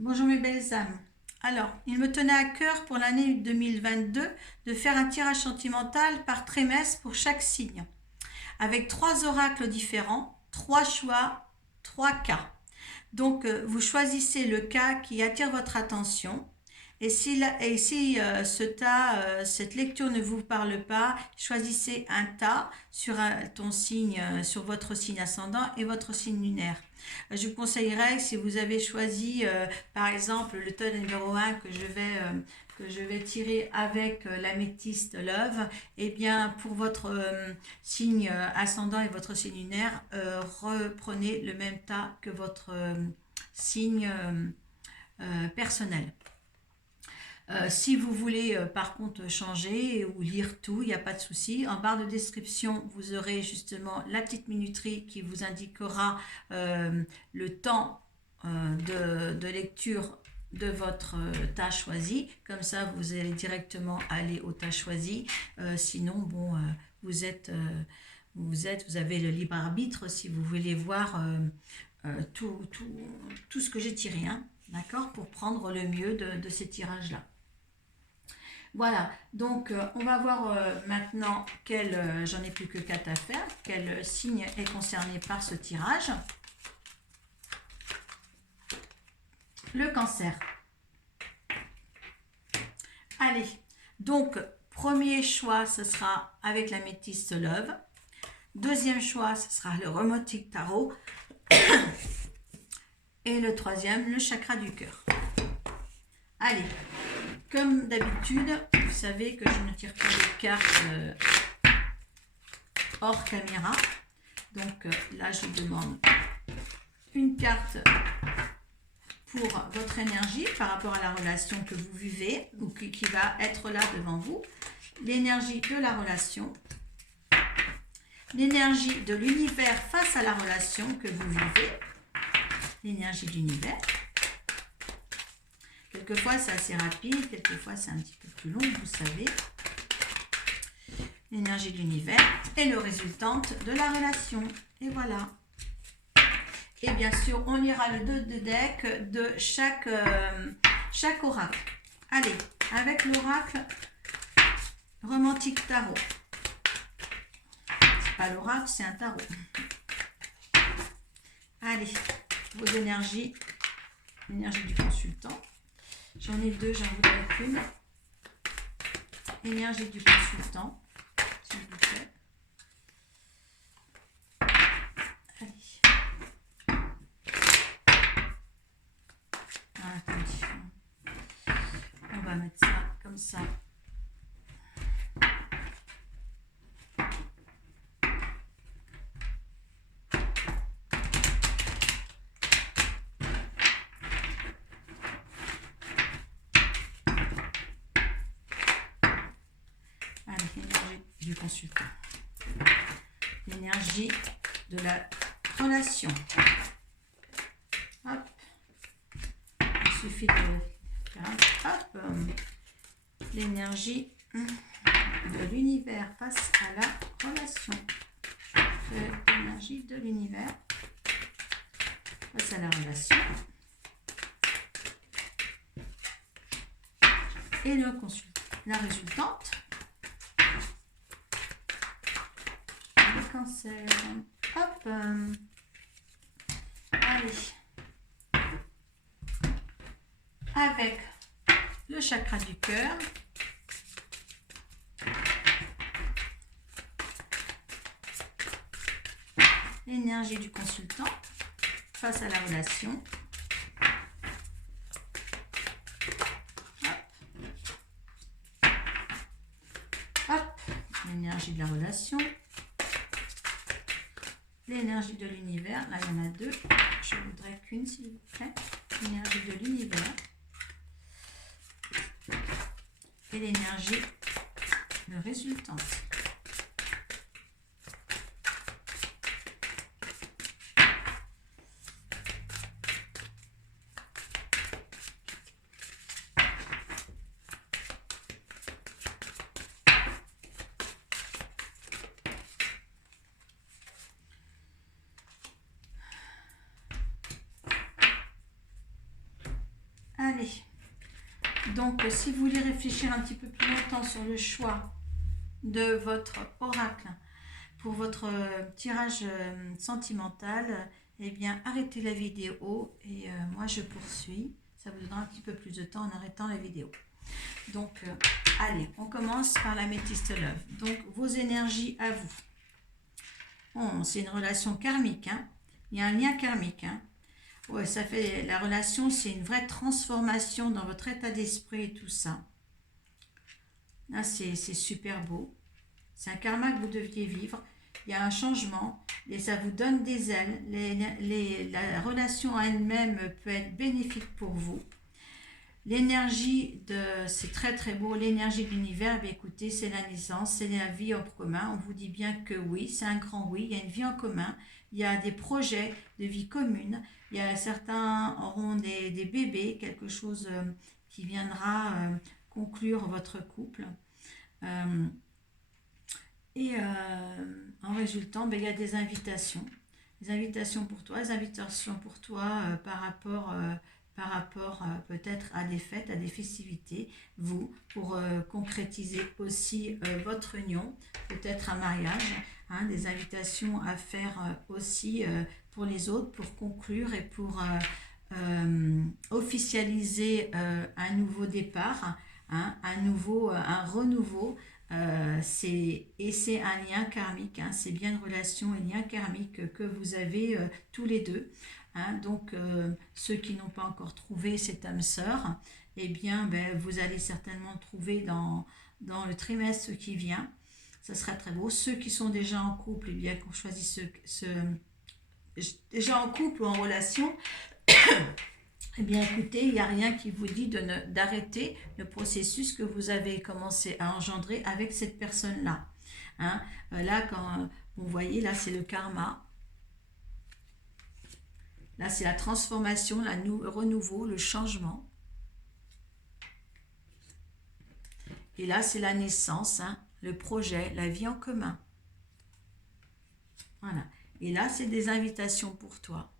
Bonjour mes belles âmes. Alors, il me tenait à cœur pour l'année 2022 de faire un tirage sentimental par trimestre pour chaque signe, avec trois oracles différents, trois choix, trois cas. Donc, vous choisissez le cas qui attire votre attention. Et si cette lecture ne vous parle pas, choisissez un tas sur ton signe, sur votre signe ascendant et votre signe lunaire. Je vous conseillerais, si vous avez choisi, par exemple, le tas numéro un que je vais tirer avec l'améthyste Love, eh bien, pour votre signe ascendant et votre signe lunaire, reprenez le même tas que votre signe personnel. Si vous voulez par contre changer ou lire tout, il n'y a pas de souci. En barre de description, vous aurez justement la petite minuterie qui vous indiquera le temps de lecture de votre tâche choisie. Comme ça, vous allez directement aller aux tâches choisies. Sinon, bon, vous avez le libre arbitre si vous voulez voir tout ce que j'ai tiré, hein, d'accord, pour prendre le mieux de ces tirages-là. Voilà, donc on va voir maintenant j'en ai plus que 4 à faire, quel signe est concerné par ce tirage. Le cancer. Allez, donc premier choix, ce sera avec la métisse Love. Deuxième choix, ce sera le Romantic Tarot. Et le troisième, le chakra du cœur. Allez, comme d'habitude, vous savez que je ne tire pas de cartes hors caméra. Donc là, je demande une carte pour votre énergie par rapport à la relation que vous vivez ou qui va être là devant vous. L'énergie de la relation. L'énergie de l'univers face à la relation que vous vivez. L'énergie de l'univers. Quelquefois, c'est assez rapide, quelquefois, c'est un petit peu plus long, vous savez. L'énergie de l'univers et le résultante de la relation. Et voilà. Et bien sûr, on lira le dos de deck de chaque oracle. Allez, avec l'oracle Romantic Tarot. C'est pas l'oracle, c'est un tarot. Allez, vos énergies. L'énergie du consultant. J'en ai deux, j'en voudrais qu'une. Énergie du consultant, s'il vous plaît. Allez. On va mettre ça comme ça. L'énergie du consultant, l'énergie de la relation. Hop, il suffit de faire hop, l'énergie de l'univers face à la relation. L'énergie de l'univers face à la relation. Et le consultant, la résultante. Cancer. Hop. Allez. Avec le chakra du cœur. L'énergie du consultant face à la relation. Hop. Hop. L'énergie de la relation. L'énergie de l'univers, là il y en a deux, je voudrais qu'une s'il vous plaît. L'énergie de l'univers et l'énergie de résultante. l'année. Donc, si vous voulez réfléchir un petit peu plus longtemps sur le choix de votre oracle pour votre tirage sentimental, eh bien, arrêtez la vidéo et moi, je poursuis. Ça vous donnera un petit peu plus de temps en arrêtant la vidéo. Donc, allez, on commence par l'améthyste love. Donc, vos énergies à vous. Oh, c'est une relation karmique, hein. Il y a un lien karmique, hein. Ouais, ça fait la relation, c'est une vraie transformation dans votre état d'esprit et tout ça. Là, c'est super beau. C'est un karma que vous deviez vivre. Il y a un changement et ça vous donne des ailes. La relation à elle-même peut être bénéfique pour vous. L'énergie c'est très très beau, l'énergie de l'univers, écoutez, c'est la naissance, c'est la vie en commun. On vous dit bien que oui, c'est un grand oui, il y a une vie en commun, il y a des projets de vie commune, il y a certains auront des bébés, quelque chose qui viendra conclure votre couple. En résultant, il y a des invitations pour toi, par rapport peut-être à des fêtes, à des festivités, vous, pour concrétiser aussi votre union, peut-être un mariage, hein, des invitations à faire aussi pour les autres, pour conclure et pour officialiser un nouveau départ, hein, un renouveau. C'est un lien karmique, hein, c'est bien une relation et lien karmique que vous avez tous les deux. Hein, donc, ceux qui n'ont pas encore trouvé cette âme sœur, eh bien, vous allez certainement le trouver dans le trimestre qui vient. Ça sera très beau. Ceux qui sont déjà en couple, eh bien, qu'on choisit déjà en couple ou en relation, eh bien, écoutez, il n'y a rien qui vous dit d'arrêter le processus que vous avez commencé à engendrer avec cette personne-là. Hein, là, quand vous voyez, là, c'est le karma. Là, c'est la transformation, le renouveau, le changement. Et là, c'est la naissance, hein, le projet, la vie en commun. Voilà. Et là, c'est des invitations pour toi.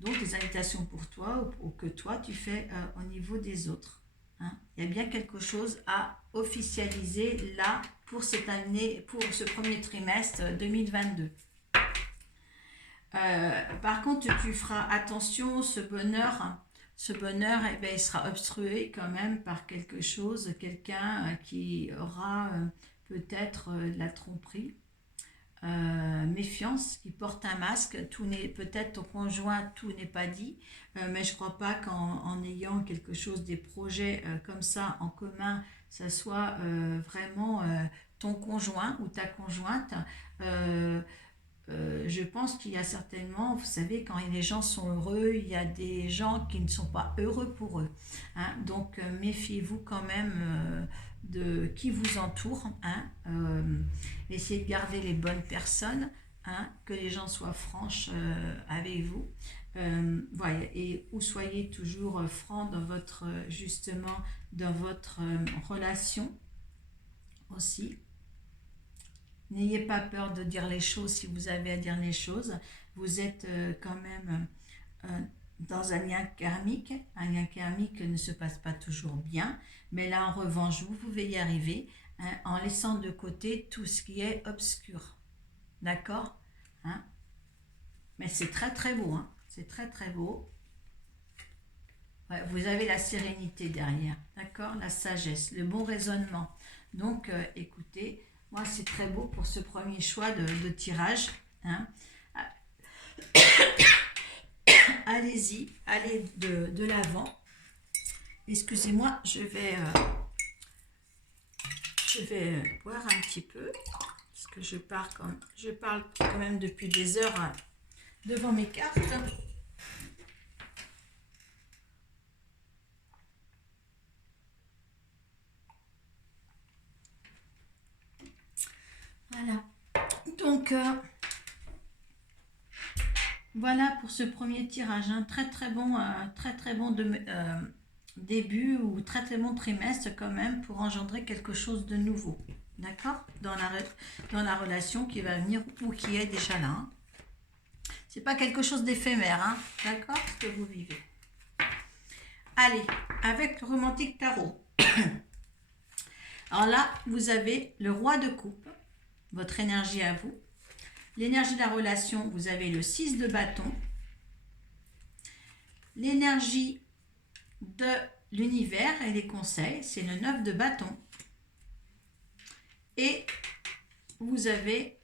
Donc, des invitations pour toi ou que toi, tu fais au niveau des autres. Hein. Il y a bien quelque chose à officialiser là pour cette année, pour ce premier trimestre 2022. Par contre, tu feras attention, ce bonheur, eh bien, il sera obstrué quand même par quelque chose, quelqu'un qui aura peut-être de la tromperie, méfiance, qui porte un masque. Tout n'est peut-être ton conjoint, tout n'est pas dit, mais je ne crois pas qu'en ayant quelque chose, des projets comme ça en commun, ça soit vraiment ton conjoint ou ta conjointe. Je pense qu'il y a certainement, vous savez, quand les gens sont heureux, il y a des gens qui ne sont pas heureux pour eux. Hein. Donc, méfiez-vous quand même de qui vous entoure. Hein. Essayez de garder les bonnes personnes, hein, que les gens soient franches avec vous. Voilà, et ou soyez toujours franc dans votre, justement, dans votre relation aussi. N'ayez pas peur de dire les choses si vous avez à dire les choses. Vous êtes quand même dans un lien karmique. Un lien karmique ne se passe pas toujours bien. Mais là, en revanche, vous pouvez y arriver, hein, en laissant de côté tout ce qui est obscur. D'accord, hein? Mais c'est très très beau. Hein? C'est très très beau. Ouais, vous avez la sérénité derrière. D'accord, la sagesse, le bon raisonnement. Donc, écoutez... Moi, c'est très beau pour ce premier choix de tirage. Hein. Allez-y, allez de l'avant. Excusez-moi, je vais boire un petit peu. Parce que je parle quand même depuis des heures devant mes cartes. Voilà. Donc, voilà pour ce premier tirage. Un très très bon début ou très très bon trimestre quand même pour engendrer quelque chose de nouveau. D'accord, dans la relation qui va venir ou qui est déjà là. Hein. C'est pas quelque chose d'éphémère. Hein. D'accord, ce que vous vivez. Allez, avec le romantique tarot. Alors là, vous avez le roi de coupe, votre énergie à vous. L'énergie de la relation, vous avez le 6 de bâton. L'énergie de l'univers et les conseils, c'est le 9 de bâton. Et vous avez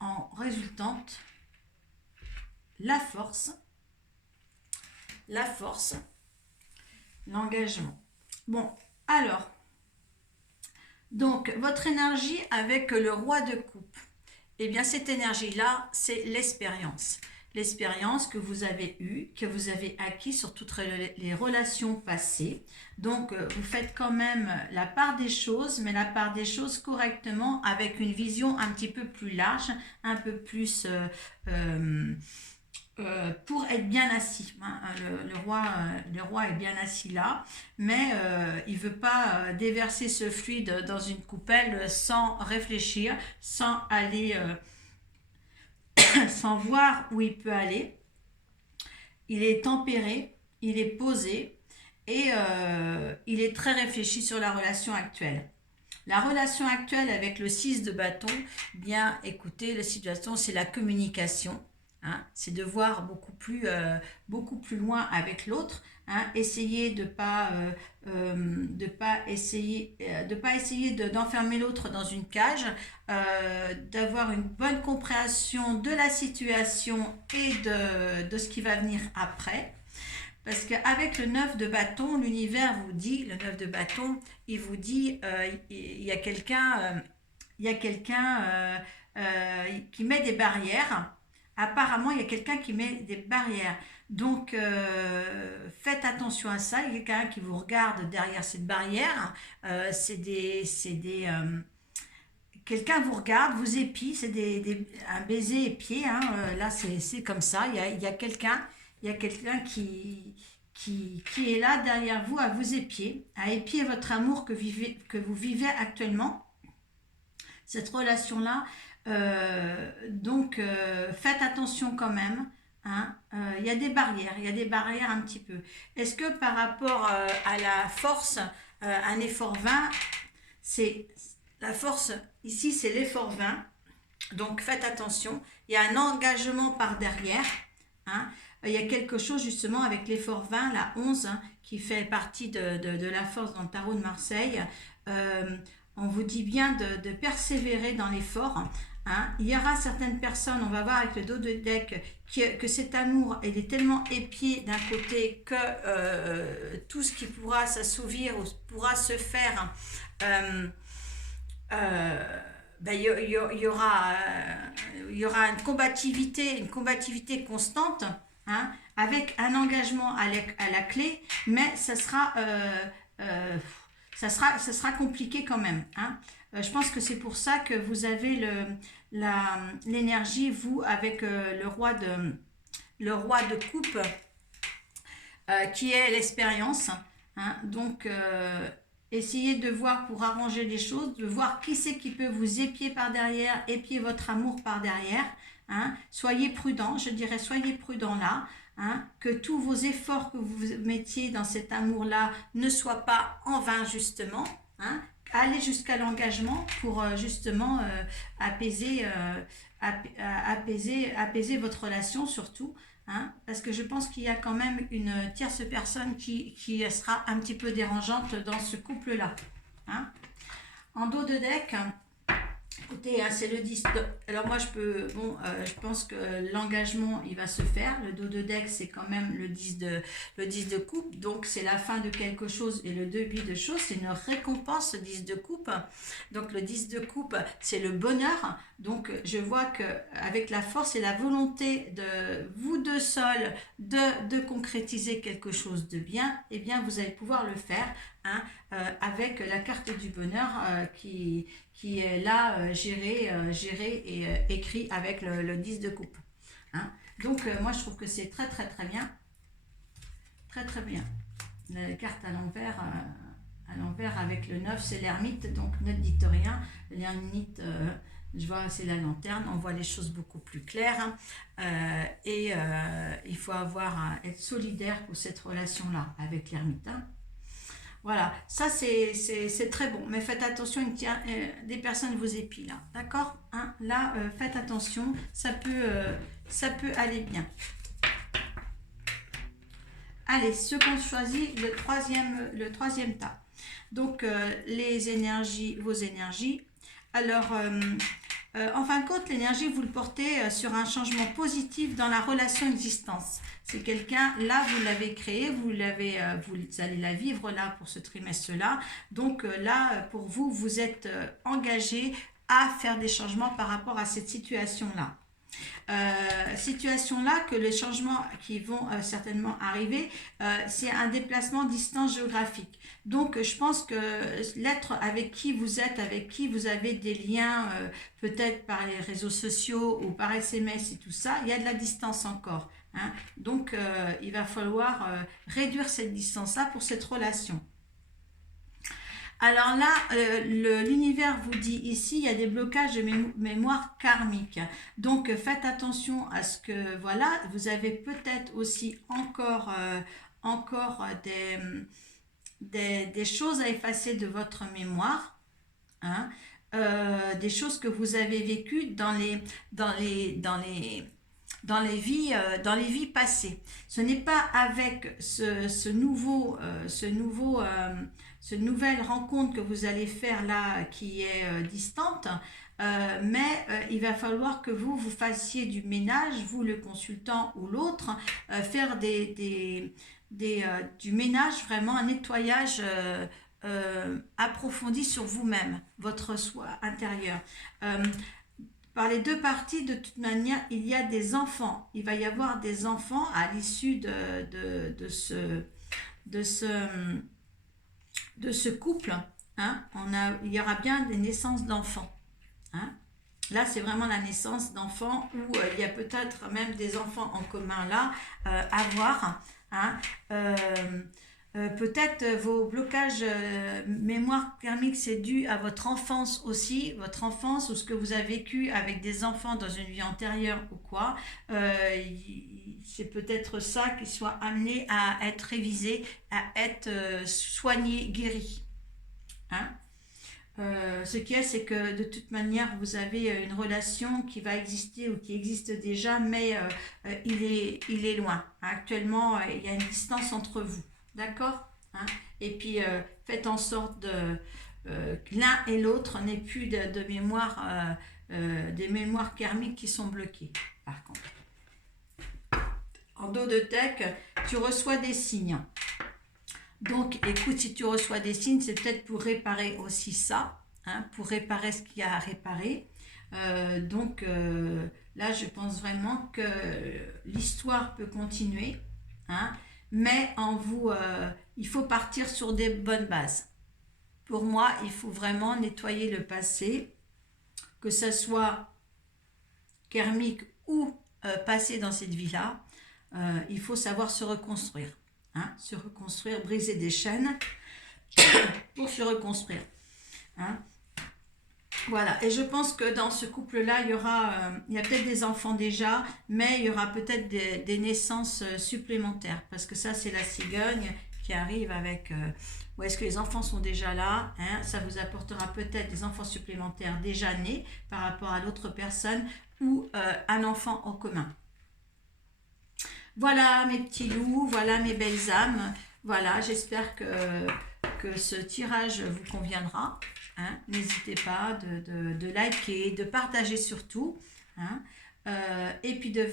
en résultante la force, l'engagement. Bon, alors, donc votre énergie avec le roi de coupe, eh bien cette énergie-là, c'est l'expérience. L'expérience que vous avez eue, que vous avez acquis sur toutes les relations passées. Donc, vous faites quand même la part des choses, mais la part des choses correctement, avec une vision un petit peu plus large, un peu plus pour être bien assis. Hein. Le roi est bien assis là, mais il ne veut pas déverser ce fluide dans une coupelle sans réfléchir, sans aller... sans voir où il peut aller. Il est tempéré, il est posé et il est très réfléchi sur la relation actuelle. La relation actuelle avec le 6 de bâton, bien écoutez, la situation c'est la communication. Hein, c'est de voir beaucoup plus loin avec l'autre. Hein, essayer de pas essayer d'enfermer l'autre dans une cage, d'avoir une bonne compréhension de la situation et de ce qui va venir après. Parce qu'avec le 9 de bâton, l'univers vous dit, le 9 de bâton, il vous dit, il y a quelqu'un qui met des barrières. Apparemment, il y a quelqu'un qui met des barrières. Donc, faites attention à ça. Il y a quelqu'un qui vous regarde derrière cette barrière. Quelqu'un vous regarde, vous épie. C'est un baiser épié. Hein. Là, c'est comme ça. Il y a quelqu'un qui est là derrière vous à vous épier, à épier votre amour que vous vivez actuellement. Cette relation-là. Donc, faites attention quand même. Hein, y a des barrières un petit peu. Est-ce que par rapport à la force, un effort vain, c'est la force, ici c'est l'effort vain, donc faites attention, il y a un engagement par derrière, hein, il y a quelque chose justement avec l'effort vain, la 11, hein, qui fait partie de la force dans le tarot de Marseille. On vous dit bien de persévérer dans l'effort. Hein. Il y aura certaines personnes, on va voir avec le dos de deck, que cet amour il est tellement épié d'un côté que tout ce qui pourra s'assouvir ou pourra se faire, il y aura une combativité constante, hein, avec un engagement à la clé, mais ça sera compliqué quand même. Hein. Je pense que c'est pour ça que vous avez l'énergie, vous, avec le roi de coupe, qui est l'expérience. Hein. Donc, essayez de voir pour arranger les choses, de voir qui c'est qui peut vous épier par derrière, épier votre amour par derrière. Hein. Soyez prudent, je dirais, soyez prudent là. Hein, que tous vos efforts que vous mettiez dans cet amour-là ne soient pas en vain, justement. Hein. Allez jusqu'à l'engagement pour justement apaiser votre relation surtout. Hein, parce que je pense qu'il y a quand même une tierce personne qui sera un petit peu dérangeante dans ce couple-là. Hein. En dos de deck... Écoutez, hein, c'est le 10 de... Alors moi, je pense que l'engagement, il va se faire. Le dos de deck, c'est quand même le 10 de coupe. Donc, c'est la fin de quelque chose. Et le 2 de choses, c'est une récompense, le 10 de coupe. Donc, le 10 de coupe, c'est le bonheur. Donc, je vois qu'avec la force et la volonté de vous deux seuls de concrétiser quelque chose de bien, eh bien, vous allez pouvoir le faire. Hein, avec la carte du bonheur qui est là, gérée et écrit avec le 10 de coupe. Hein. Donc, moi, je trouve que c'est très, très, très bien. Très, très bien. La carte à l'envers avec le 9, c'est l'ermite, donc ne dites rien. L'ermite, je vois, c'est la lanterne, on voit les choses beaucoup plus claires. Hein. il faut être solidaire pour cette relation-là avec l'ermite. Hein. Voilà, ça c'est très bon, mais faites attention, des personnes vous épient là, d'accord, hein. Là, faites attention, ça peut aller bien. Allez, ceux qu'on choisit, le troisième tas. Donc, les énergies, vos énergies. Alors, en fin de compte, l'énergie, vous le portez sur un changement positif dans la relation existence. C'est quelqu'un, là, vous l'avez créé, vous allez la vivre là pour ce trimestre-là. Donc là, pour vous, vous êtes engagé à faire des changements par rapport à cette situation-là. Situation-là que les changements qui vont certainement arriver, c'est un déplacement distance géographique. Donc je pense que l'être avec qui vous êtes, avec qui vous avez des liens, peut-être par les réseaux sociaux ou par SMS et tout ça, il y a de la distance encore. Hein. Donc il va falloir réduire cette distance-là pour cette relation. Alors là, l'univers vous dit ici, il y a des blocages de mémoire karmique. Donc faites attention à ce que, voilà, vous avez peut-être aussi encore des choses à effacer de votre mémoire, hein, des choses que vous avez vécues dans les vies passées. Ce n'est pas avec ce nouvelle rencontre que vous allez faire là qui est distante, mais il va falloir que vous fassiez du ménage, vous le consultant ou l'autre, faire du ménage, vraiment un nettoyage approfondi sur vous-même, votre soi intérieur. Par les deux parties, de toute manière, il y a des enfants. Il va y avoir des enfants à l'issue de ce couple. Hein. Il y aura bien des naissances d'enfants. Hein. Là, c'est vraiment la naissance d'enfants où il y a peut-être même des enfants en commun là à voir. Hein. Peut-être vos blocages mémoire karmique, c'est dû à votre enfance aussi, votre enfance ou ce que vous avez vécu avec des enfants dans une vie antérieure ou quoi. C'est peut-être ça qui soit amené à être révisé, à être soigné, guéri. Hein. Ce qui est, c'est que de toute manière, vous avez une relation qui va exister ou qui existe déjà, mais il est loin. Actuellement, il y a une distance entre vous. D'accord, hein. Et puis faites en sorte que l'un et l'autre n'aient plus de mémoire, des mémoires karmiques qui sont bloquées. Par contre, en dos de tech, tu reçois des signes. Donc, écoute, si tu reçois des signes, c'est peut-être pour réparer aussi ça, hein, pour réparer ce qu'il y a à réparer. Donc, là, je pense vraiment que l'histoire peut continuer, hein. Mais il faut partir sur des bonnes bases. Pour moi, il faut vraiment nettoyer le passé, que ce soit karmique ou passé dans cette vie-là. Il faut savoir se reconstruire. Hein, se reconstruire, briser des chaînes pour se reconstruire. Hein. Voilà, et je pense que dans ce couple-là, il y a peut-être des enfants déjà, mais il y aura peut-être des naissances supplémentaires, parce que ça, c'est la cigogne qui arrive avec... ou est-ce que les enfants sont déjà là, hein, ça vous apportera peut-être des enfants supplémentaires déjà nés par rapport à l'autre personne, ou un enfant en commun. Voilà mes petits loups, voilà mes belles âmes, voilà, j'espère que ce tirage vous conviendra. Hein, n'hésitez pas de liker, de partager surtout, hein, et puis de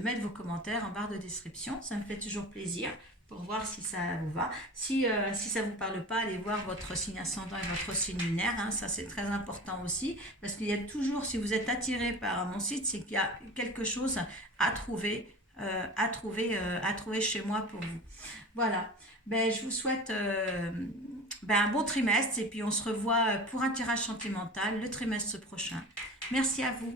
mettre vos commentaires en barre de description, ça me fait toujours plaisir pour voir si ça vous va. Si ça ne vous parle pas, allez voir votre signe ascendant et votre signe lunaire, hein, ça c'est très important aussi, parce qu'il y a toujours, si vous êtes attiré par mon site, c'est qu'il y a quelque chose à trouver chez moi pour vous. Voilà. Ben, je vous souhaite un bon trimestre et puis on se revoit pour un tirage sentimental le trimestre prochain. Merci à vous.